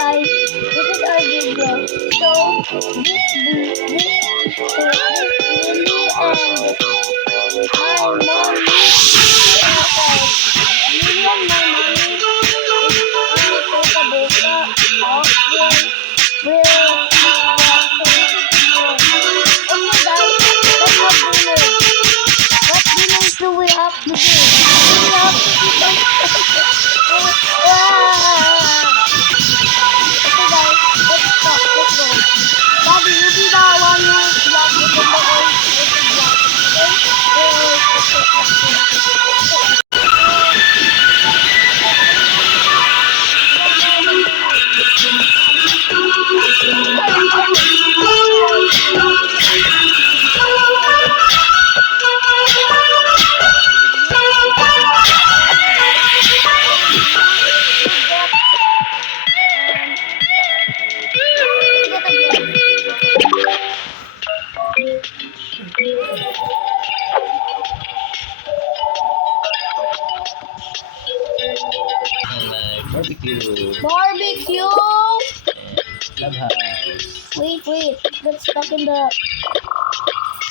guys, this is our video. So this Lily and my mommy, Lily and my mommy is take a beta out will okay guys, let's have dinner. What dinner do we have to do? We have to eat some okay guys, let's stop. Let's go. Daddy, you be the one who is vlog and then the orange is the vlog. Barbecue. Barbecue! Clubhouse. Wait, get stuck in the...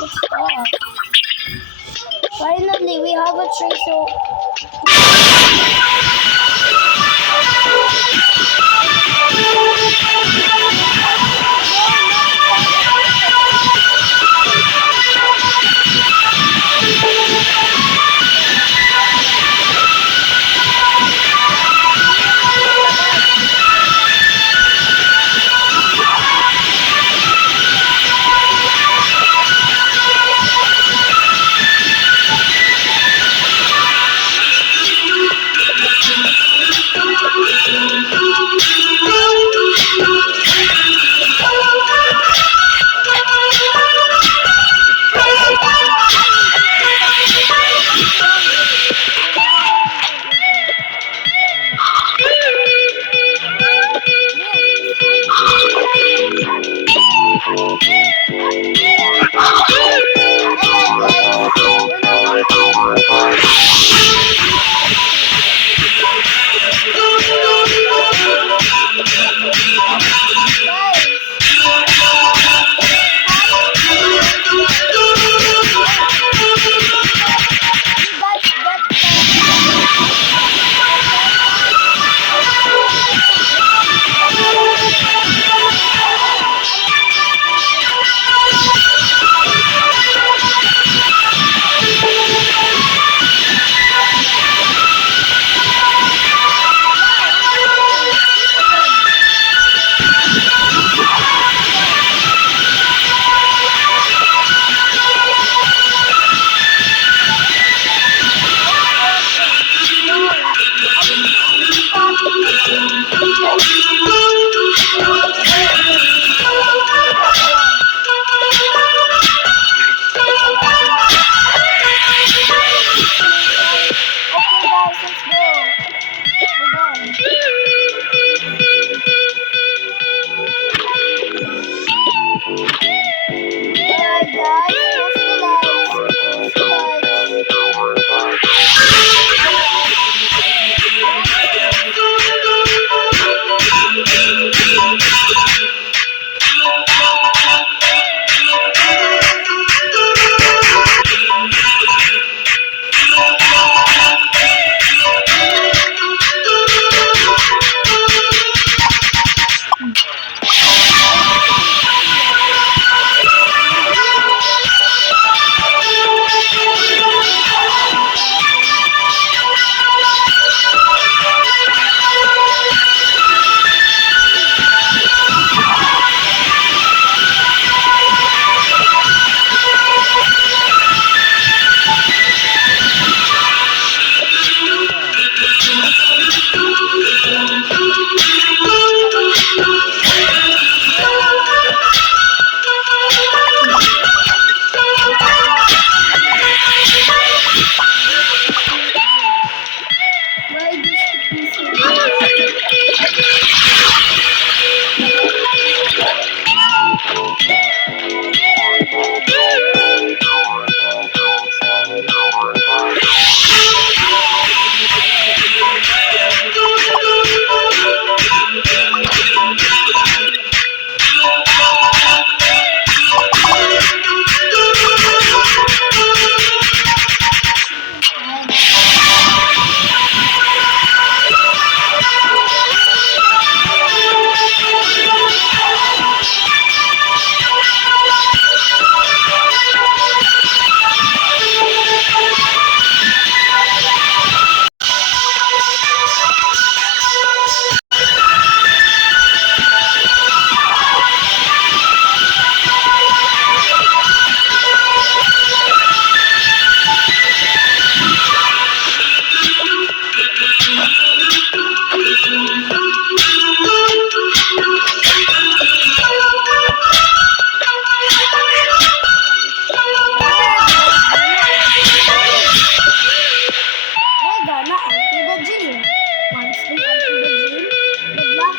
Get stuck. Finally, we have a tree, so...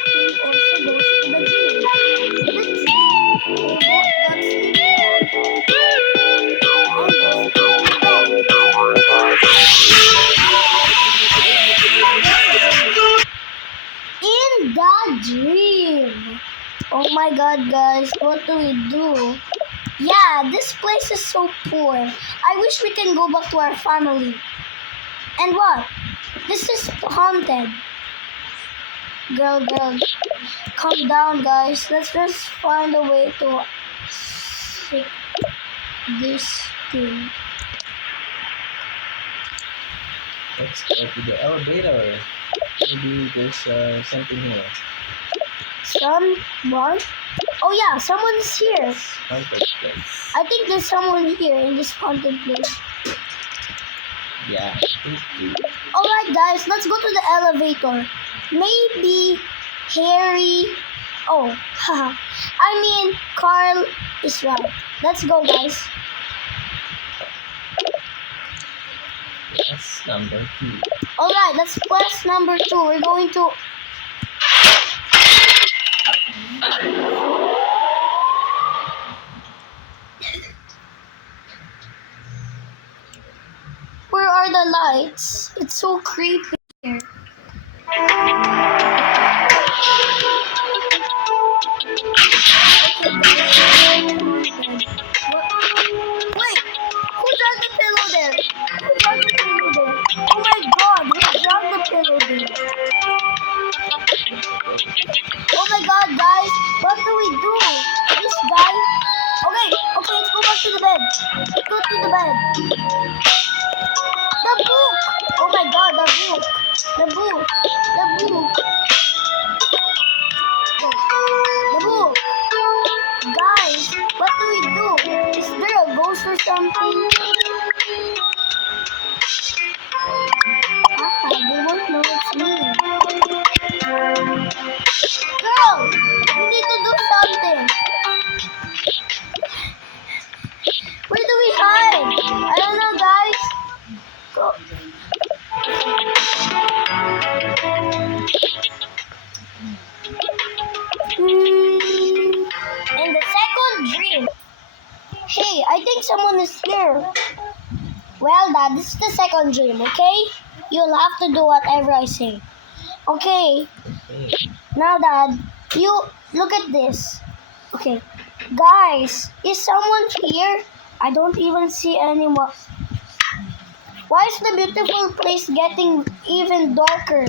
he also goes to the gym. The gym, they both got sleep and goes to the bed. In the dream. Oh my god, guys, what do we do? Yeah, this place is so poor. I wish we can go back to our family. And what? This is haunted. Girl, calm down, guys. Let's just find a way to fix this thing. Let's go to the elevator. Maybe there's something here. Someone? Oh yeah, someone is here. Haunted place. I think there's someone here in this haunted place. Yeah, thank you. Alright guys, let's go to the elevator. Maybe Harry... Oh, haha. I mean, Carl is right. Let's go, guys. That's number 2. Alright, let's press number 2. We're going to... Where are the lights? It's so creepy here. Wait, who dragged the pillow there? Who dragged the pillow there? Oh my god, who dragged the pillow there? Oh my god, guys, what do we do? This guy... Okay, let's go back to the bed. Let's go to the bed. The book! Oh my god, the book. The book. The book. The book. Guys, what do we do? Is there a ghost or something? They won't know it's me. Girl, we need to do something. Where do we hide? I don't know, guys. Go. In the second dream. Hey, I think someone is here. Well, Dad, this is the second dream, okay? You'll have to do whatever I say. Okay. Now, Dad, you look at this. Okay. Guys, is someone here? I don't even see anyone. Why is the beautiful place getting even darker?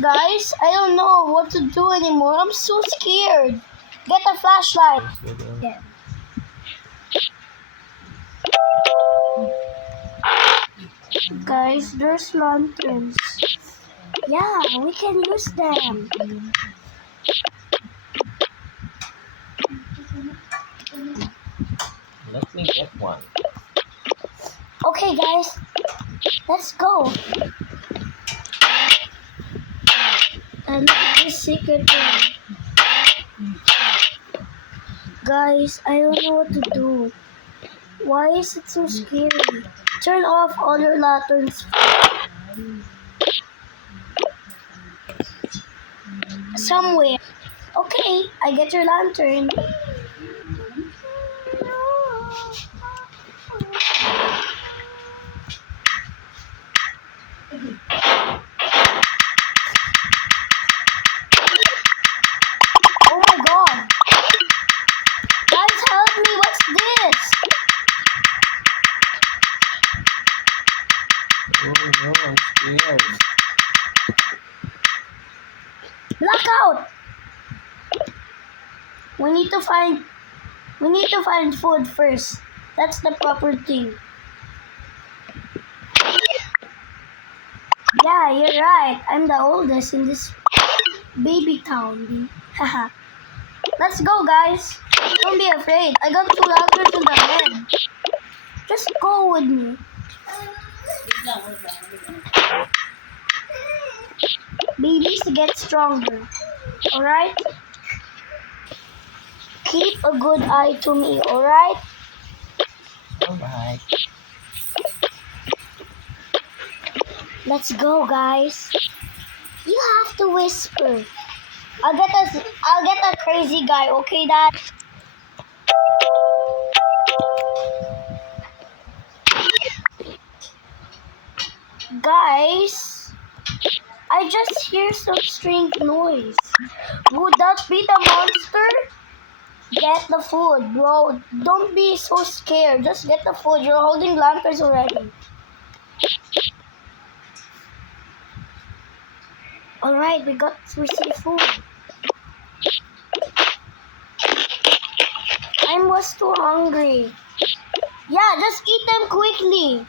Guys, I don't know what to do anymore. I'm so scared. Get a flashlight. Yeah. Guys, there's lanterns. Yeah, we can use them. Let me get one. Okay, guys, let's go. And look at this secret room. Guys, I don't know what to do. Why is it so scary? Turn off all your lanterns. Somewhere. Okay, I get your lantern. Oh my god. Guys, help me. What's this? Oh no, I'm scared. Blackout. We need to find food first. That's the proper thing. Yeah, you're right. I'm the oldest in this baby town. Haha. Let's go, guys. Don't be afraid. I got 2 lanterns in the bed. Just go with me. Babies get stronger. Alright? Keep a good eye to me, alright? Alright. Let's go, guys. You have to whisper. I'll get a crazy guy, okay, Dad? Guys, I just hear some strange noise. Would that be the monster? Get the food, bro. Don't be so scared. Just get the food. You're holding lanterns already. Alright, we see food. I was too hungry. Yeah, just eat them quickly.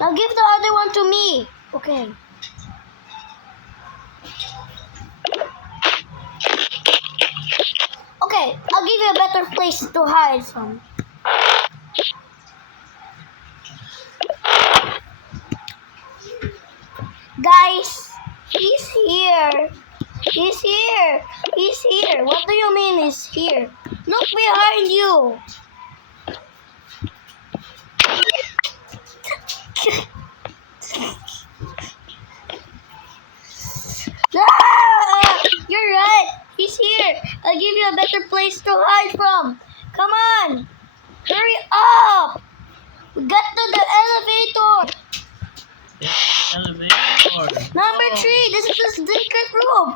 Now give the other one to me. Okay. Okay, I'll give you a better place to hide from. Guys, he's here. He's here. He's here. What do you mean he's here? Look behind you. Ah, you're right. He's here. I'll give you a better place to hide from. Come on. Hurry up. We got to the elevator. Elevator. Number 3. This is the secret room.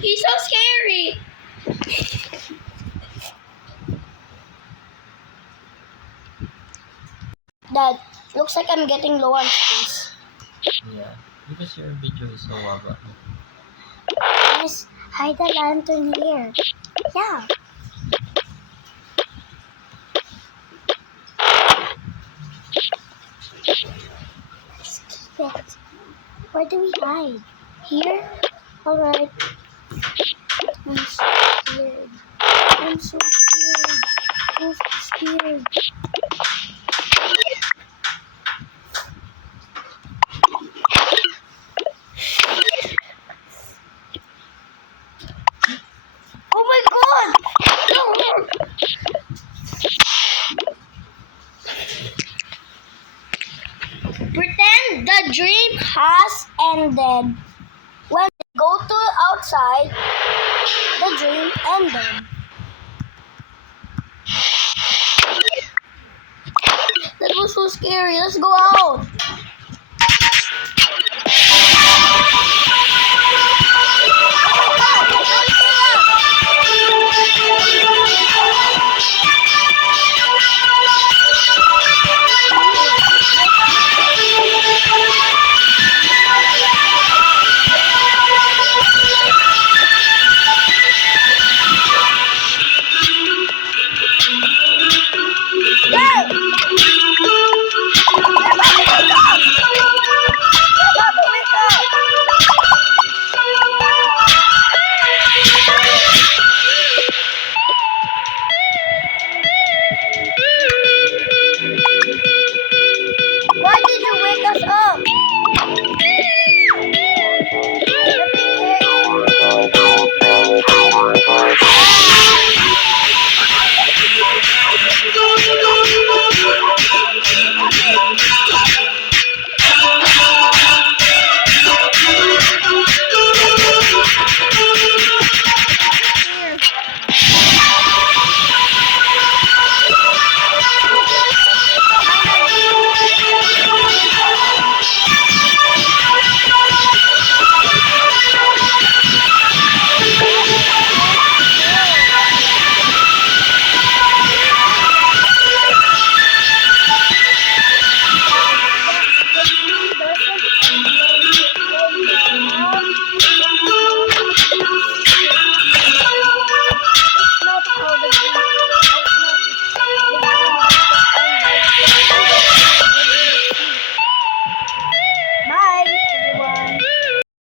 He's so scary. Dad, looks like I'm getting low on space. Yeah, because your video is so waba. Yes, hide the lantern here. Yeah. Let's keep it. Where do we hide? Here? Alright. I'm so scared. I'm so scared. I'm so scared. Oh my god! Pretend the dream has ended. When they go to outside, the dream ended. That was so scary. Let's go out.